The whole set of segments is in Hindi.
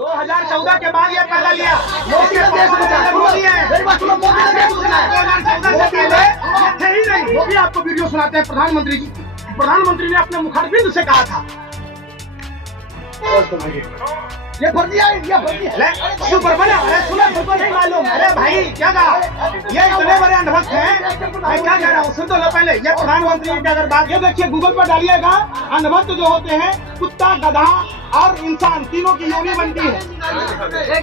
2014 के बाद ये पैदा लिया। मोदी ने देश बचाया, मोदी है। 2014 से पहले ये थे ही नहीं। वो भी आपको वीडियो सुनाते हैं प्रधानमंत्री जी। प्रधानमंत्री ने अपने मुखारबिंद से कहा था ये फर्जी है, ये फर्जी है। सुपर बना, अरे सुना सबको नहीं मालूम। अरे भाई क्या कहा, ये इतने बड़े अंधभक्त हैं। मैं क्या कह रहा हूँ सुन तो लो पहले। ये प्रधानमंत्री की अगर बात, ये देखिए गूगल पर डालिएगा, अंधभक्त जो होते हैं कुत्ता, गधा और इंसान तीनों की योनि बनती है।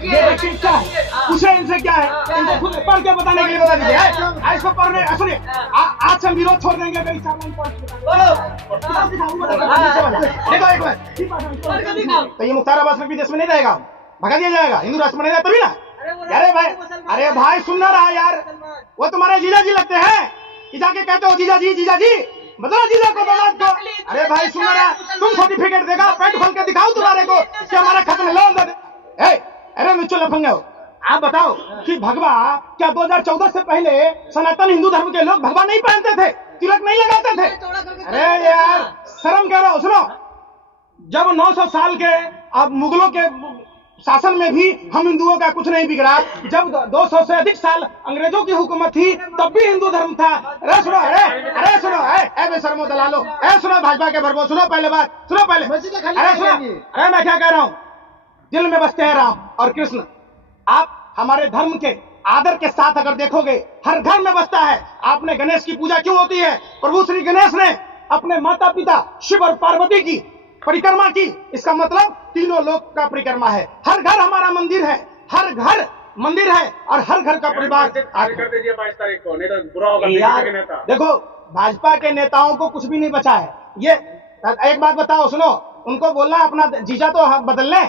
ये देखिए क्या है, पूछे इनसे क्या है, इनको खुद पढ़ के बताने के लिए बता दीजिए। इसको पढ़ने सुनिए, आज से हम विरोध छोड़ देंगे। मेरी 4 लाइन पढ़ देखो एक बार। तो ये मुख्तार अब्बास नकवी देश में नहीं रहेगा, भगा दिया जाएगा, हिंदू राष्ट्र बनेगा तभी ना। अरे भाई सुन ना रहा यार, वो तुम्हारे जीजा जी लगते हैं कि जाके कहते हो जीजा जी बदलो जीजा को, दामाद को। अरे भाई सुन रहा, तुम सर्टिफिकेट देगा, पेट खोल के दिखाओ तुम्हारे को कि हमारा खत्म लो। अरे नुच्चो लफंगे हो, आप बताओ कि भगवा क्या 2014 से पहले सनातन हिंदू धर्म के लोग भगवा नहीं पहनते थे, तिलक नहीं लगाते थे? अरे यार शर्म करो। सुनो, जब 900 साल के अब मुगलों के शासन में भी हम हिंदुओं का कुछ नहीं बिगड़ा, जब 200 से अधिक साल अंग्रेजों की हुकूमत थी तब भी हिंदू धर्म था। अरे सुनो, अरे सुनो, बेशर्मो दलालो, सुनो भाजपा के भरबो, सुनो पहले बात, सुनो पहले। अरे सुनो, अरे मैं क्या कह रहा हूँ, दिल में बसते हैं राम और कृष्ण। आप हमारे धर्म के आदर के साथ अगर देखोगे, हर घर में बसता है। आपने गणेश की पूजा क्यों होती है? प्रभु श्री गणेश ने अपने माता पिता शिव और पार्वती की परिक्रमा की, इसका मतलब तीनों लोक का परिक्रमा है। हर घर हमारा मंदिर है, हर घर मंदिर है और हर घर का परिवार। कर दीजिए 22 तारीख को, नहीं तो बुरा होगा। यार देखो, भाजपा के नेताओं को कुछ भी नहीं बचा है। ये एक बात बताओ, सुनो, उनको बोलना अपना जीजा तो बदल लें।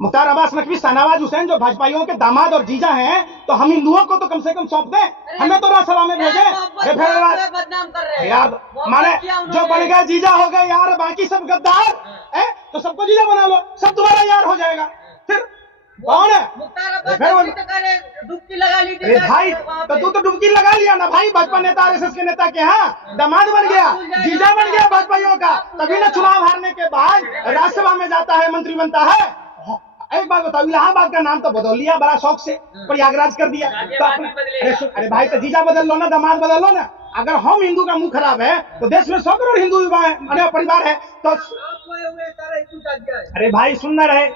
मुख्तार अब्बास नकवी, शाहनवाज हुसैन जो भाजपाइयों के दामाद और जीजा हैं, तो हम हिंदुओं को तो कम से कम सौंप दें, हमें तो राज्यसभा में भेजे। बदनाम कर रहे हैं यार, माने जो बन गए जीजा हो गए यार, बाकी सब गद्दार है, तो सबको जीजा बना लो, सब तुम्हारा यार हो जाएगा। फिर कौन है? डुबकी लगा लीजिए भाई, तो तू तो डुबकी लगा लिया ना भाई। भाजपा नेता आरएसएस के नेता के यहाँ दामाद बन गया, जीजा बन गया भाजपाइयों का, तभी ना चुनाव हारने के बाद राज्यसभा में जाता है, मंत्री बनता है। एक बात बताओ, इलाहाबाद का नाम तो बदल लिया बड़ा शौक से, प्रयागराज कर दिया। तो अरे भाई, तो जीजा बदल लो ना, दामाद बदल लो ना। अगर हम हिंदू का मुंह खराब है तो देश में 100 करोड़ हिंदू परिवार है, तो अरे भाई सुन न रहे,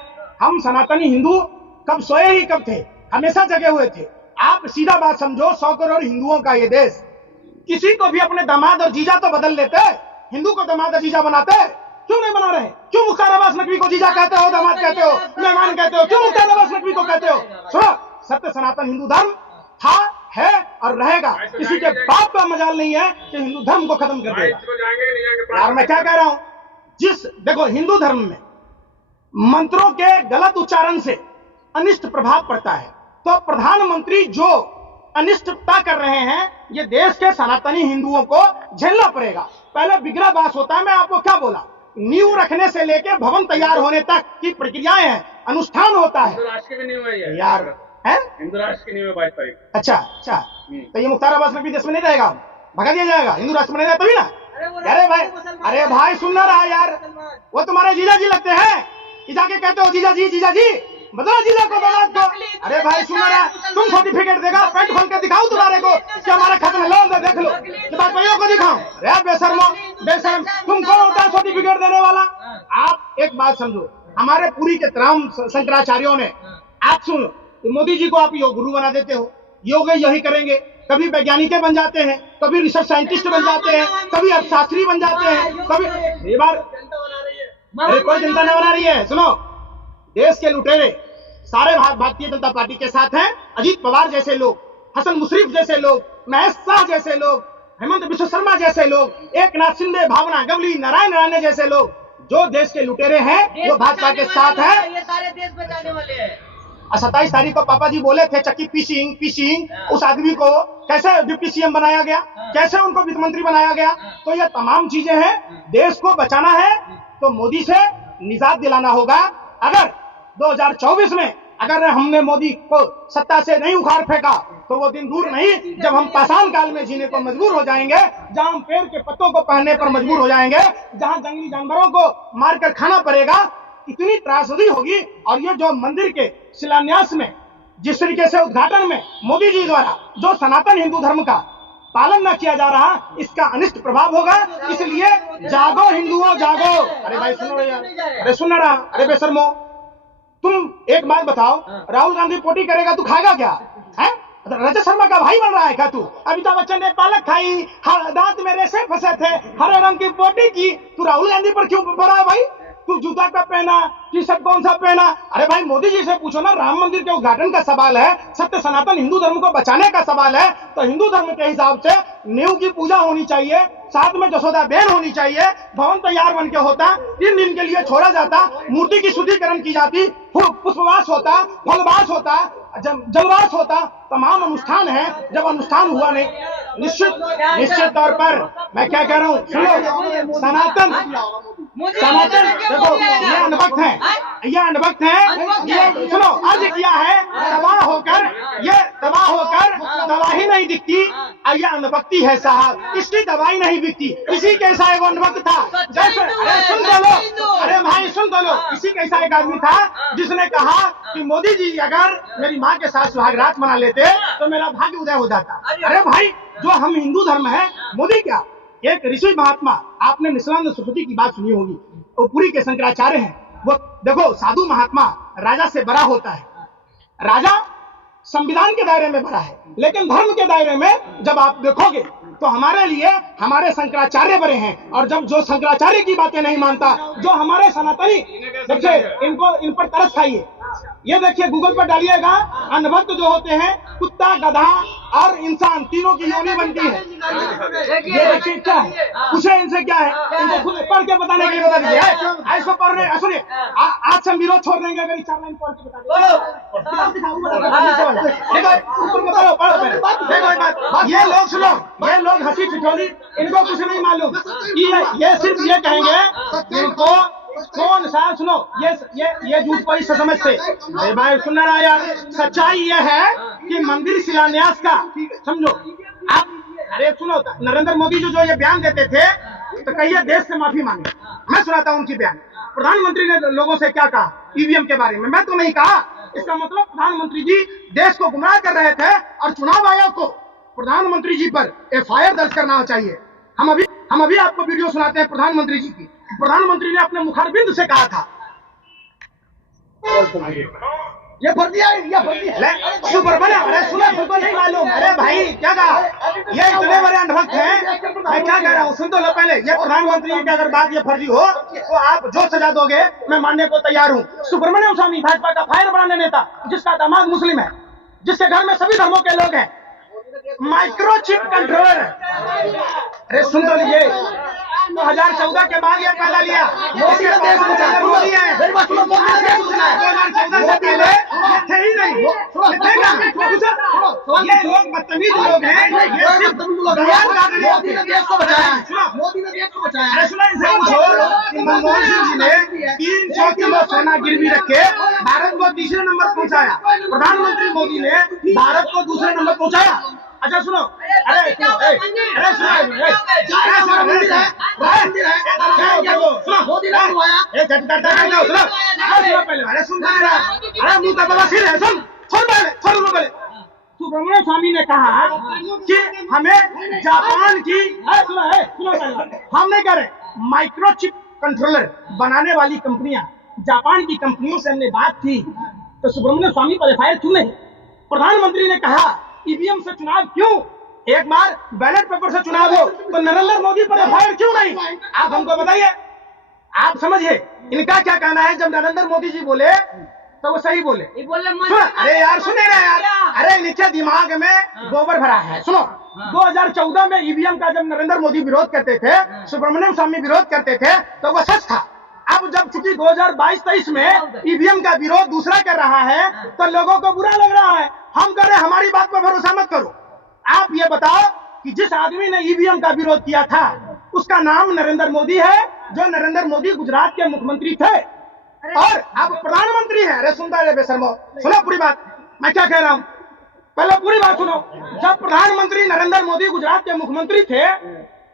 हम सनातनी हिंदू कब सोए ही कब थे, हमेशा जगे हुए थे। आप सीधा बात समझो, 100 करोड़ हिंदुओं का ये देश, किसी को भी अपने दामाद और जीजा तो बदल लेते, हिंदू को दामाद और जीजा बनाते क्यों नहीं बना रहे? क्यों मुख्तार अब्बास नकवी को जीजा कहते हो, दामाद कहते हो, मेहमान कहते हो? क्यों मुख्तार अब्बास नकवी को कहते हो? सुनो, सत्य सनातन हिंदू धर्म था, है और रहेगा। किसी के बाप का मजाल नहीं है कि हिंदू धर्म को खत्म कर देगा। यार मैं क्या कह रहा हूं, देखो हिंदू धर्म में मंत्रों के गलत उच्चारण से अनिष्ट प्रभाव पड़ता है, तो प्रधानमंत्री जो अनिष्टता कर रहे हैं, ये देश के सनातनी हिंदुओं को झेलना पड़ेगा। पहले बिगड़ा बास होता है, मैं आपको क्या बोला, नींव रखने से लेकर भवन तैयार होने तक की प्रक्रियाएं हैं, अनुष्ठान होता है। हिंदू राष्ट्र की भी नींव है यार, है हिंदू राष्ट्र की नींव है 22 तारीख। अच्छा, तो ये मुख्तार अब्बास नकवी देश में नहीं रहेगा, भगा दिया जाएगा, हिंदू राष्ट्र बनेगा तभी ना। अरे भाई सुन ना रहा यार, वो तुम्हारे जीजा जी लगते हैं कि जाके कहते हो जीजा जी बदलो जीजा को, दामाद को। अरे भाई सुन रहा, तुम सर्टिफिकेट देगा, पेट खोल के दिखाओ तुम्हारे को कि हमारा खत्म लो, देख लो, भाजपाइयों को दिखाओ। अरे बेशर्म, तुम कौन होता है सर्टिफिकेट देने वाला? आप एक बात समझो, हमारे पूरी के तमाम शंकराचार्यों ने, आप सुनो, मोदी जी को आप योग गुरु बना देते हो, योग यही करेंगे, कभी वैज्ञानिक बन जाते हैं, कभी रिसर्च साइंटिस्ट बन जाते हैं, कभी अर्थशास्त्री बन जाते हैं, कभी कोई जनता न बना रही है। सुनो, देश के लुटेरे सारे भारतीय जनता पार्टी के साथ हैं। अजीत पवार जैसे लोग, हसन मुशर्रफ जैसे लोग, महेश शाह जैसे लोग, हेमंत बिश्व शर्मा जैसे लोग, एकनाथ शिंदे, भावना गवली, नारायण राणे जैसे लोग, जो देश के लुटेरे हैं वो भाजपा के साथ हैं। ये सारे देश बचाने वाले हैं। 27 तारीख को पापा जी बोले थे चक्की पीसिंग, उस आदमी को कैसे डिप्टी सीएम बनाया गया, कैसे उनको वित्त मंत्री बनाया गया। तो ये तमाम चीजें हैं, देश को बचाना है तो मोदी से निजात दिलाना होगा। अगर 2024 में अगर हमने मोदी को सत्ता से नहीं उखाड़ फेंका तो वो दिन दूर नहीं जब हम पाषाण काल में जीने को मजबूर हो जाएंगे, जहां हम पेड़ के पत्तों को पहनने पर मजबूर हो जाएंगे, जहां जंगली जानवरों को मारकर खाना पड़ेगा। इतनी त्रासदी होगी। और ये जो मंदिर के शिलान्यास में जिस तरीके से उद्घाटन में मोदी जी द्वारा जो सनातन हिंदू धर्म का पालन न किया जा रहा, इसका अनिष्ट प्रभाव होगा। इसलिए जागो हिंदुओं जागो। अरे भाई सुनो भैया, अरे सुन रहा, अरे बेशर्मो, तुम एक बात बताओ, राहुल गांधी पोटी करेगा तू खाएगा क्या है? रजत शर्मा का भाई बन रहा है क्या तू? अमिताभ बच्चन ने पालक खाई, दांत में रेशे फंसे थे, हरे रंग की पोटी की, तू राहुल गांधी पर क्यों पड़ा है भाई? तू जूता कब पहना, टी शर्ट कौन सा पहना? अरे भाई मोदी जी से पूछो ना, राम मंदिर के उद्घाटन का सवाल है, सत्य सनातन हिंदू धर्म को बचाने का सवाल है, तो हिंदू धर्म के हिसाब से नींव की पूजा होनी चाहिए, साथ में जसोदा बेन होनी चाहिए, भवन तैयार बन के होता, 3 दिन के लिए छोड़ा जाता, मूर्ति की शुद्धिकरण की जाती, पुष्पवास होता, फलवास होता, जलवास होता, तमाम अनुष्ठान है। जब अनुष्ठान हुआ नहीं, निश्चित तौर पर मैं क्या कह रहा हूँ, सुनो, सनातन देखो, ये अनभक्त है, ये अनभक्त है, ये सुनो, अर्ज किया है तबाह होकर दवाई नहीं दिखती, ये अनभक्ति है साहब, इसकी दवाई नहीं बिकती। इसी कैसा एक अनभक्त था, जैसे अरे सुन तो लो, अरे भाई सुन तो लो, इसी कैसा एक आदमी था जिसने कहा कि मोदी जी अगर मेरी माँ के साथ सुहागरात मना लेते तो मेरा भाग्य उदय हो जाता। अरे भाई, जो हम हिंदू धर्म है, मोदी क्या, एक ऋषि महात्मा, आपने निष्कानंद सरस्वती की बात सुनी होगी, वो पुरी के शंकराचार्य हैं। वो देखो, साधु महात्मा राजा से बड़ा होता है, राजा संविधान के दायरे में बड़ा है, लेकिन धर्म के दायरे में जब आप देखोगे तो हमारे लिए हमारे शंकराचार्य बड़े हैं। और जब जो शंकराचार्य की बातें नहीं मानता, जो हमारे सनातनी, देखिए इनको, इन पर तरस खाइए, ये देखिए गूगल पर डालिएगा, अनभक्त जो होते हैं, कुत्ता, गधा और इंसान तीनों की योनि बनती है। ये देखिए क्या है, पूछे इनसे क्या है, इनको खुद पढ़ के बताने के लिए बता दीजिए। ऐसा पढ़ रहे, सुनिए, आज से हम विरोध छोड़ देंगे अगर 4 लाइन पढ़ के बता देंगे। ये लोग सुनो, ये लोग हंसी ठिठोली, इनको कुछ नहीं मालूम, ये सिर्फ ये कहेंगे इनको कौन सा, सुनो, ये झूठ पर इस समझते। अरे भाई सुनना रहा यार, सच्चाई ये है कि मंदिर शिलान्यास का, समझो आप, अरे सुनो, नरेंद्र मोदी जो ये बयान देते थे तो कहिए देश से माफी मांगे। मैं सुनाता हूं उनकी बयान। प्रधानमंत्री ने लोगों से क्या कहा ईवीएम के बारे में, मैं तो नहीं कहा। इसका मतलब प्रधानमंत्री जी देश को गुमराह कर रहे थे और चुनाव आयोग को प्रधानमंत्री जी पर एफआईआर दर्ज करना चाहिए। हम अभी आपको वीडियो सुनाते हैं प्रधानमंत्री जी की। प्रधानमंत्री ने अपने मुखारबिंद से कहा था, ये फर्जी है, ये फर्जी है, सुपर बने। अरे सुना, तुमको नहीं मालूम? अरे भाई क्या कहा, ये इतने बड़े अनभक्त हैं, मैं क्या कह रहा हूँ, सुन तो लो पहले। ये प्रधानमंत्री की अगर बात ये फर्जी हो तो आप जो सजा दोगे मैं मानने को तैयार हूँ। सुब्रमण्यम स्वामी भाजपा का फायर ब्रांड नेता, जिसका दामाद मुस्लिम है, जिसके घर में सभी धर्मों के लोग हैं, माइक्रोचिप कंट्रोलर है। अरे सुन तो लीजिए, 2014 के बाद ये पैदा लिया मोदी ने देश को मोदी है। 2014 से पहले ये थे ही नहीं। ये लोग बदतमीज लोग हैं, ये सिर्फ बयान काट रहे हैं। मोदी ने देश को बचाया, मोदी ने देश को बचाया। अरे सुना, इनसे छोड़, मनमोहन सिंह जी ने 300 किलो सोना गिरवी रखे भारत को तीसरे नंबर पहुंचाया। प्रधानमंत्री मोदी ने भारत को दूसरे नंबर पहुंचाया। अच्छा सुनो, अरे सुनो, मंदिर है, सुनो, मोदी ने बनवाया, पहले, अरे सुन, अरे मुंह का बवासीर है, सुन पहले। सुब्रमण्यम स्वामी ने कहा कि हमें जापान की, सुनो, हम नहीं कह रहे, माइक्रोचिप कंट्रोलर बनाने वाली कंपनियां, जापान की कंपनियों से हमने बात की, तो सुब्रमण्यम स्वामी पर एफआईआर क्यों नहीं? प्रधानमंत्री ने कहा ईवीएम से चुनाव क्यों, एक बार बैलेट पेपर से चुनाव हो तो नरेंद्र मोदी पर एफआईआर क्यों नहीं? आप हमको बताइए, आप समझिए इनका क्या कहना है। जब नरेंद्र मोदी जी बोले तो वो सही बोले। अरे यार सुने ना यार, अरे नीचे दिमाग में गोबर भरा है। सुनो, 2014 में ईवीएम का जब नरेंद्र मोदी विरोध करते थे, सुब्रमण्यम स्वामी विरोध करते थे, तो वो सच था। अब जब चूंकि 2022-23 में ईवीएम का विरोध दूसरा कर रहा है तो लोगों को बुरा लग रहा है। हम कह रहे हैं हमारी बात पर भरोसा मत करो। आप ये बताओ कि जिस आदमी ने ईवीएम का विरोध किया था उसका नाम नरेंद्र मोदी है, जो नरेंद्र मोदी गुजरात के मुख्यमंत्री थे और अब प्रधानमंत्री है। अरे सुनता है बेशर्मो, सुनो पूरी बात, मैं क्या कह रहा हूं, पहले पूरी बात सुनो। जब प्रधानमंत्री नरेंद्र मोदी गुजरात के मुख्यमंत्री थे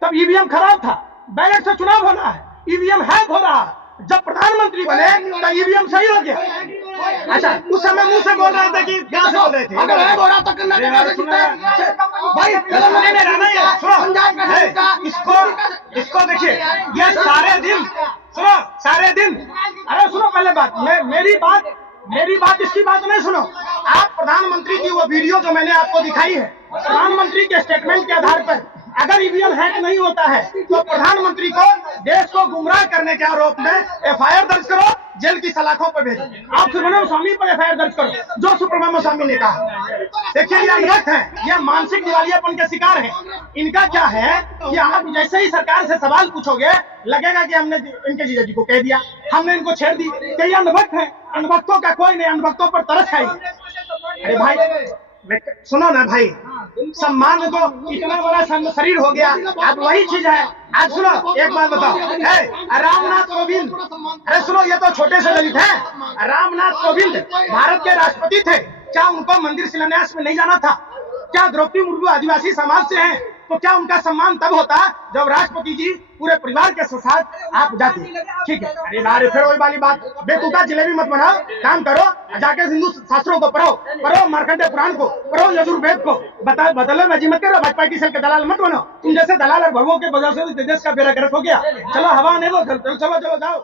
तब ईवीएम खराब था, बैलेट से चुनाव होना है, ईवीएम हैक हो रहा है। जब प्रधानमंत्री बने तो ईवीएम सही हो गया। अच्छा, उस समय मुंह से बोल रहे थे कि क्या से बोल रहे थे, अगर है बोरा तो कर्नाटक से जीता है भाई। सुनने में रहना है, सुनो इसको देखिए, ये सारे दिन सुनो, सारे दिन, अरे सुनो पहले बात, मेरी बात इसकी बात नहीं सुनो। आप प्रधानमंत्री की वो वीडियो जो मैंने आपको दिखाई है, प्रधानमंत्री के स्टेटमेंट के आधार पर अगर ईवीएम हैक नहीं होता है तो प्रधानमंत्री को देश को गुमराह करने के आरोप में एफआईआर दर्ज करो, जेल की सलाखों पर भेजो। आप सुब्रमण्यम स्वामी पर एफआईआर दर्ज करो, जो सुब्रमण्यम स्वामी ने कहा। देखिए ये अनर्थ है, ये मानसिक दिवालियापन के शिकार है। इनका क्या है कि आप जैसे ही सरकार से सवाल पूछोगे लगेगा कि हमने इनके जीजा जी को कह दिया, हमने इनको छेड़ दी। ये अनभक्त है, अनभक्तों का कोई नहीं, अनभक्तों पर तरस खाएगी। अरे भाई सुनो ना भाई, सम्मान तो इतना बड़ा शरीर हो गया, अब वही चीज है। आज सुनो एक बात बताओ, रामनाथ कोविंद, अरे सुनो ये तो छोटे से दलित हैं। रामनाथ कोविंद भारत के राष्ट्रपति थे, क्या उनको मंदिर शिलान्यास में नहीं जाना था? क्या द्रौपदी मुर्मू आदिवासी समाज से हैं, तो क्या उनका सम्मान तब होता जब राष्ट्रपति जी पूरे परिवार के साथ आप जाते? ठीक है, अरे नारे फिर वही वाली बात, बेतुका जलेबी मत बनाओ, काम करो, जाके हिंदू शास्त्रों को पढ़ो, मार्कंडेय पुराण को पढ़ो, यजुर्वेद को बदले बाजी मत करो, भाजपा की सेल के दलाल मत बनो। तुम जैसे दलाल और भगवों के वजह से देश का बेड़ा गर्क हो गया। चलो हवा नहीं दो, चलो जाओ।